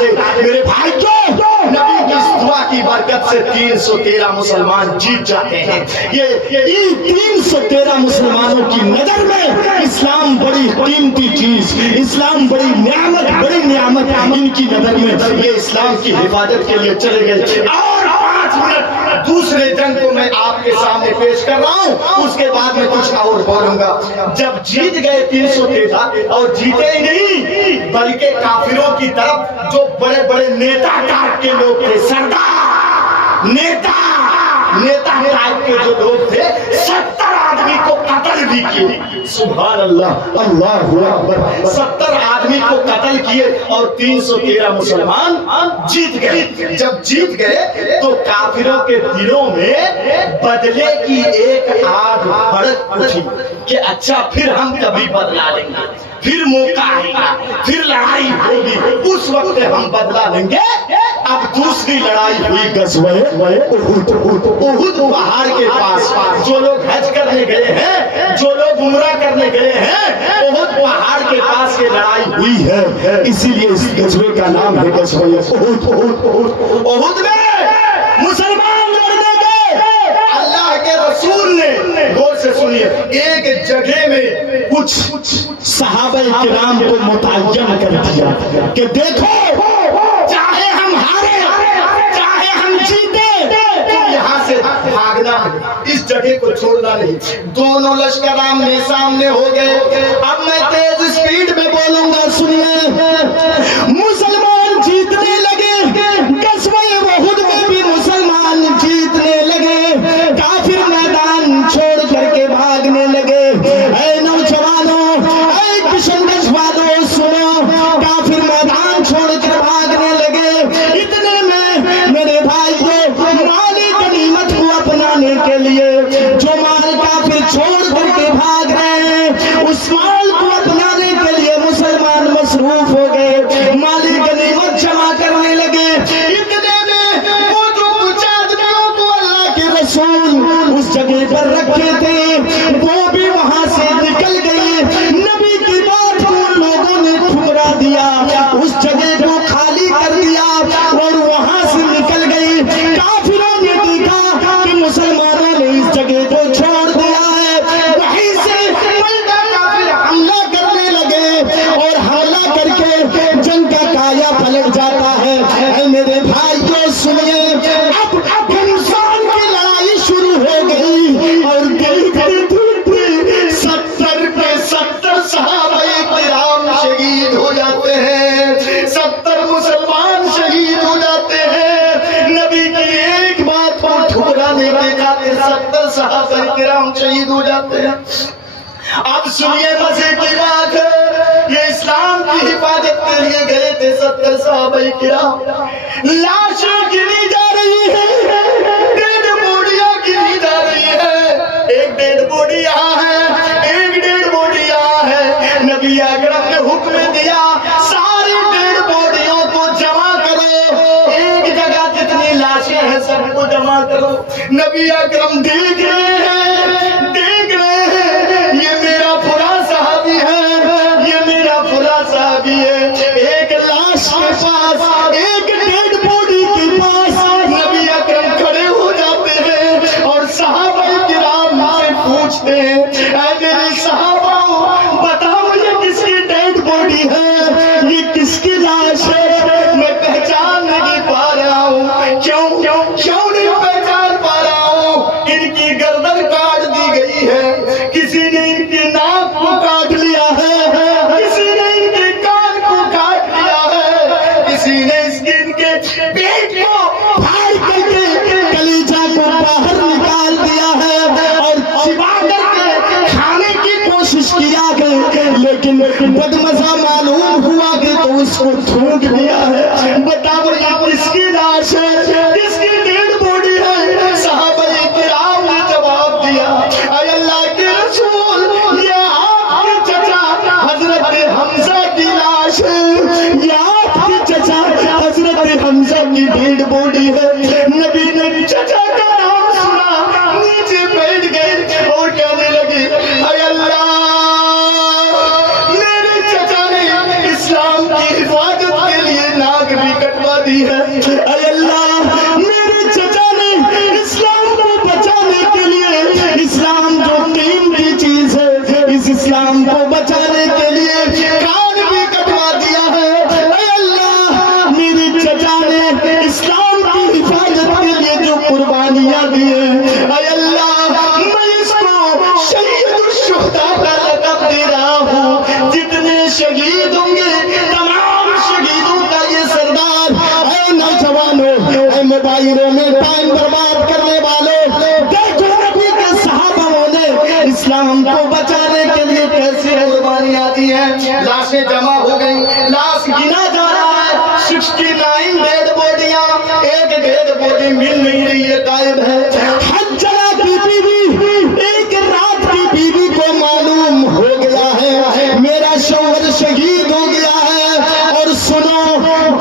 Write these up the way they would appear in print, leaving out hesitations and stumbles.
دے۔ میرے بھائیوں، نبی کی اس دعا کی برکت سے 313 مسلمان جیت جاتے ہیں۔ یہ 313 مسلمانوں کی نظر میں اسلام بڑی قیمتی چیز، اسلام بڑی نعمت ان کی نظر میں یہ اسلام کی حفاظت کے لیے چلے گئے۔ اور 5 منٹ دوسرے جنگ کو میں آپ کے سامنے پیش کر رہا ہوں، اس کے بعد میں کچھ اور بولوں گا۔ جب جیت گئے 313 اور جیتے ہی نہیں بلکہ کافروں کی طرف جو بڑے بڑے نیتا ٹائپ کے لوگ تھے، سردار نیتا ٹائپ کے جو لوگ تھے، 70 آدمی کو قتل بھی کیے۔ سبحان اللہ، اللہ اکبر، 70 آدمی کو قتل کیے اور 313 مسلمان جیت گئے۔ جب جیت گئے تو کافروں کے دلوں میں بدلے کی ایک آگ بھڑک اٹھی کہ اچھا پھر ہم کبھی بدلا لیں گے، پھر موقع آئے گا، پھر لڑائی ہوگی، اس وقت ہم بدلا لیں گے۔ اب دوسری لڑائی ہوئی غزوہ احد پہاڑ کے پاس۔ جو لوگ حج کرنے گئے ہیں، جو لوگ عمرہ کرنے گئے ہیں، احد پہاڑ کے پاس یہ لڑائی ہوئی ہے، اسی لیے اس غزوے کا نام ہے غزوہ احد۔ احد میں مسلمان لڑنے گئے، اللہ کے رسول نے، غور سے سنیے، ایک جگہ میں کچھ صحابہ کرام کو متعین کر دیا کہ دیکھو، چاہے ہم ہارے چاہے ہم جیتے، تم یہاں سے بھاگنا، اس جگہ کو چھوڑنا نہیں۔ دونوں لشکر آمنے سامنے ہو گئے۔ اب میں تیز اسپیڈ میں بولوں گا، سنیے۔ مسلمان جیتنے لگے، غزوہ احد میں بھی مسلمان جیتنے لگے، کافر میدان چھوڑ کر کے بھاگنے لگے۔ اے نوجوانوں، اے کشن گنج والوں، سنو، کافر میدان چھوڑ کر بھاگنے لگے۔ اتنے میں میرے بھائیوں، مال غنیمت کو اپنانے کے لیے جو مال کافر چھوڑ کر کے بھاگ رہے ہیں، اس مال کو اپنانے کے لیے مسلمان مصروف ہو گئے، مال غنیمت جمع کرنے لگے۔ اتنے میں وہ جو کچھ آدمیوں کو اللہ کے رسول اس جگہ پر رکھے تھے، وہ بھی وہاں سے نکل گئے۔ نبی کی بات کو ان لوگوں نے ٹھکرا دیا، اس جگہ کو خالی کر دیا اور وہاں سے نکل گئی۔ کافروں نے دیکھا کہ مسلمانوں نے اس جگہ کو چھوڑ دیا ہے، وہیں سے پلٹا کافر حملہ کرنے لگے اور حملہ کر کے جنگ کا کایا پلٹ جاتا ہے۔ اے میرے بھائیوں، سنیے، اب انسان کی لڑائی شروع ہو گئی اور دیکھتے 70 کے 70 صحابہ کرام شہید ہو جاتے ہیں، 70 مسلمان شہید ہو جاتے ہیں۔ نبی کی ایک بات کو ٹھکرانے کے جاتے 70 صحابہ کرام شہید ہو جاتے ہیں۔ اب سنیے مزے کی بات ہے، یہ اسلام کی حفاظت کے لیے گئے تھے 70 صحابہ کرام، لاشیں گری جا رہی ہیں، ڈیڈ بوڈیاں گری جا رہی ہیں، ایک ڈیڈ بوڈی یہاں ہے، ایک ڈیڈ بوڈی یہاں ہے۔ نبی اکرم نے حکم دیا، ساری ڈیڈ بوڈیوں کو جمع کرو، ایک جگہ جتنی لاشیں ہیں سب کو جمع کرو۔ نبی اکرم دیکھ رہے ہیں، یہ میرا فلاں صحابی ہے، یہ میرا فلاں صحابی ہے۔ ایک لاش کے پاس، ایک ڈیڈ بوڈی کے پاس نبی اکرم کھڑے ہو جاتے ہیں اور صحابہ کرام سے پوچھتے ہیں، اے میرے صحابہ، بتاؤ یہ کس کی ڈیڈ بوڈی ہے، یہ کس کی لاش ہے؟ میں پہچان نہیں پا رہا ہوں۔ کیوں نہیں پہچان پا رہا ہوں؟ ان کی گردن کاٹ دی گئی ہے، کسی نے ان کی ناک کو کاٹ لیا ہے، کسی نے ان کے کان کو کاٹ لیا ہے، کسی نے ان کے پیٹ کو پھاڑ کر کے کلیجہ کو باہر نکال دیا ہے اور چبا کر کے کھانے کی کوشش کیا ہے، لیکن بدمزہ معلوم ہوا کہ تو اس کو تھوک دیا ہے۔ بتاؤ یہ کس کی لاش ہے، کس کی ڈیڈ بوڈی ہے؟ صحابہ کرام نے جواب دیا، اے اللہ کے رسول، یہ آپ کے چچا حضرت حمزہ کی لاش ہے، یہ آپ کے چچا حضرت حمزہ کی ڈیڈ بوڈی ہے۔ نبی نے چچا کا نام سنا، نیچے بیٹھ گئے اور کہنے لگے، اے اللہ، میرے چچا نے اسلام کی حفاظت کے لیے ناک بھی کرتی ہے اے اللہ میرے چچا نے اسلام کو بچانے کے لیے، اسلام جو قیمتی چیز ہے، اس اسلام کو بچانے کے لیے کان بھی کٹوا دیا ہے اے اللہ میرے چچا نے اسلام کی حفاظت کے لیے جو قربانیاں دی ہیں اے اللہ میں اس کو شہید الشہداء کا لقب دے رہا ہوں۔ جتنے شہید ہوں گے تمام شہیدوں کا یہ سردار۔ اے نوجوانوں، اے موبائلوں میں ٹائم برباد کرنے والوں، دیکھو نبی کے صحابہ نے اسلام کو بچانے کے لیے کیسے قربانیاں دی ہیں۔ لاشیں جمع ہو گئی، لاش گنا جا رہا ہے 69 ڈیڈ بوڈیاں، ایک ڈیڈ بوڈی مل نہیں رہی ہے، غائب ہے۔ حنظلہ کی بیوی، ایک رات کی بیوی کو معلوم ہو گیا ہے میرا شوہر شہید ہو گیا ہے، اور سنو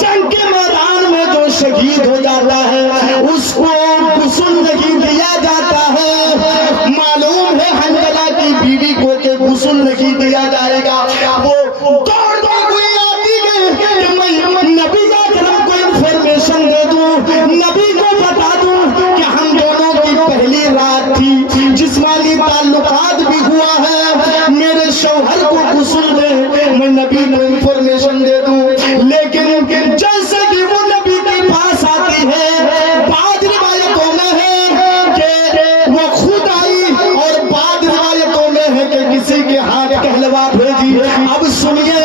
جنگ کے میدان میں جو شہید ہو جاتا ہے اس کو غسل نہیں دیا جاتا ہے۔ معلوم ہے حنظلہ کی بیوی کو کہ غسل نہیں دیا جائے گا، وہ دوڑتی ہوئی آتی ہے کہ میں نبی اکرم کو انفارمیشن دے دوں، نبی کو بتا دوں کہ ہم دونوں کی پہلی رات تھی، جسمانی تعلقات بھی ہوا ہے، میرے شوہر کو غسل دے، میں نبی کو انفارمیشن دے دوں۔ لیکن جیسے کہ وہ نبی کے پاس آتی ہے، بعض روایتوں میں ہے کہ وہ خود آئی اور بعض روایتوں میں ہے کہ کسی کے ہاتھ کہلوا بھیجی۔ اب سنیے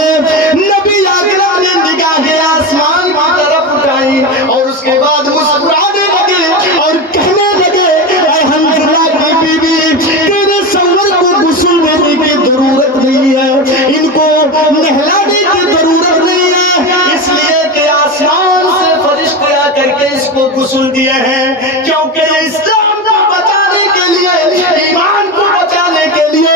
نبی اکرم نے نگاہیں آسمان کی طرف اٹھائی اور اس کے بعد مسکرانے لگے اور کہنے لگے اے حنظلہ کی بیوی تیرے شوہر کو غسل دینے کی ضرورت نہیں ہے، ان کو نہلانے کی ضرورت نہیں ہے، اس لیے کہ آسمان سے فرشتے آ کر کے اس کو غسل دیے ہیں، کیونکہ اسلام کو بچانے کے لیے، ایمان کو بچانے کے لیے،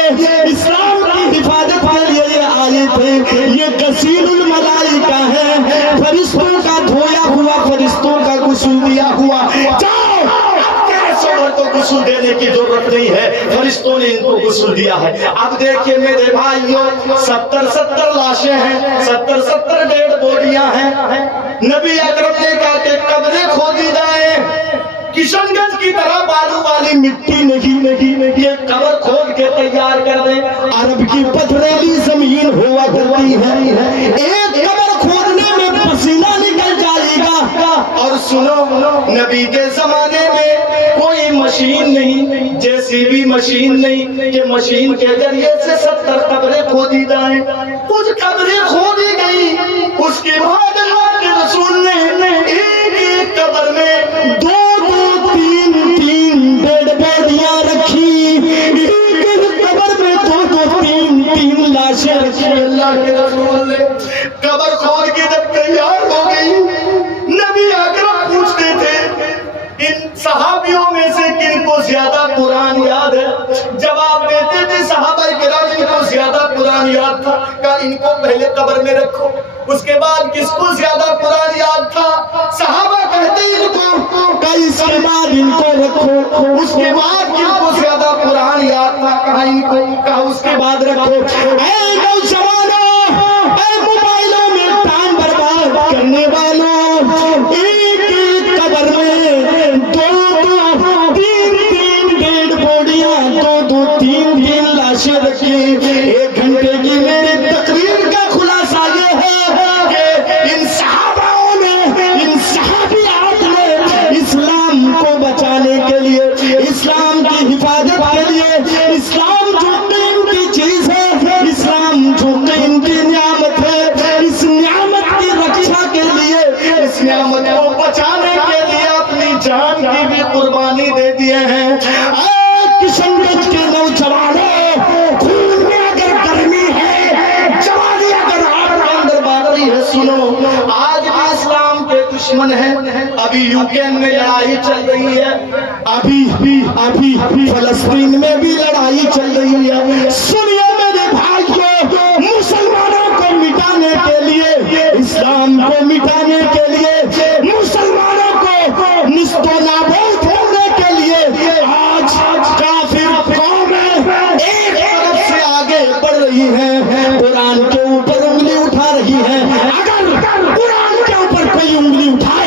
اسلام کی حفاظت کے لیے یہ آئے تھے۔ یہ غسیل الملائکہ ہے، فرشتوں کا دھویا ہوا، فرشتوں کا غسل دیا ہوا۔ جاؤ تیرے شوہر کو غسل دینے کی ضرورت نہیں ہے، فرشتوں نے ان کو غسل دیا ہے۔ اب دیکھیں میرے بھائیوں 70 لاشیں ہیں، 70 ڈیڈ بوڈیاں ہیں۔ نبی اکرم نے کہا کہ قبریں کھودی جائیں، کشن گنج کی طرح بالو والی مٹی نہیں، یہ قبر کھود کے تیار کر دیں۔ عرب کی پتھریلی زمین ہوا کرتی ہے، ایک قبر کھودنے میں پسینہ نکل جائے گا۔ اور سنو نبی کے زمانے میں کوئی مشین نہیں، جیسی بھی مشین نہیں کہ مشین کے ذریعے سے 70 قبریں کھودی جائیں۔ کچھ قبریں کھودی گئی، اس کے بعد اللہ کے رسول نے ایک قبر میں 2-3 ڈیڈ بوڈیاں رکھی، ایک قبر میں 2-3 لاشیں رکھی۔ اللہ کے رسول نے قبر کھود کے جب تیار ہو گئی، نبی اکرم پوچھتے تھے ان صحابیوں میں سے کن کو زیادہ قرآن یاد ہے؟ جواب دیتے تھے صحابہ کرام ان کو زیادہ قرآن یاد تھا، کہا ان کو پہلے قبر میں رکھو۔ اس کے بعد کس کو زیادہ قرآن یاد تھا؟ صحابہ کہتے ان کو، کہا اس کے بعد ان کو رکھو۔ اس کے بعد کن کو زیادہ قرآن یاد تھا؟ کہا ان کو، کہا اس کے بعد رکھو۔ اے نوجوانوں، اے موبائلوں میں ٹائم برباد کرنے والوں، ایک قبر میں 2-3 ڈیڈ بوڈیاں، 2-3 لاشیں رکھی۔ 1 گھنٹے کی میری تقریر کا خلاصہ یہ ہے کہ ان صحاباؤں نے، ان صحابیات نے اسلام کو بچانے کے لیے، اسلام کی حفاظت کے لیے، اسلام جو قیمتی چیز ہے، اسلام جو قیمتی نعمت ہے، اس نعمت کی رکشا کے لیے، اس نعمت کو بچانے کے لیے اپنی جان کی بھی قربانی دے دیے ہیں۔ کشن گنج کے نوجوانوں، خون میں اگر گرمی ہے، جوانی اگر آپ کے اندر باقی ہے، سنو آج بھی اسلام کے دشمن ہیں۔ ابھی یوکرین میں لڑائی چل رہی ہے، ابھی فلسطین میں بھی لڑائی چل رہی ہے۔ سنیے میرے بھائیوں، مسلمانوں کو مٹانے کے لیے، اسلام کو مٹانے کے لیے، مسلمانوں کو نست و نابود کرنے کے لیے آج کافر قومیں ایک طرف سے آگے بڑھ رہی ہیں، قرآن کے اوپر انگلی اٹھا رہی ہیں۔ اگر قرآن کے اوپر کوئی انگلی اٹھائے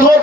2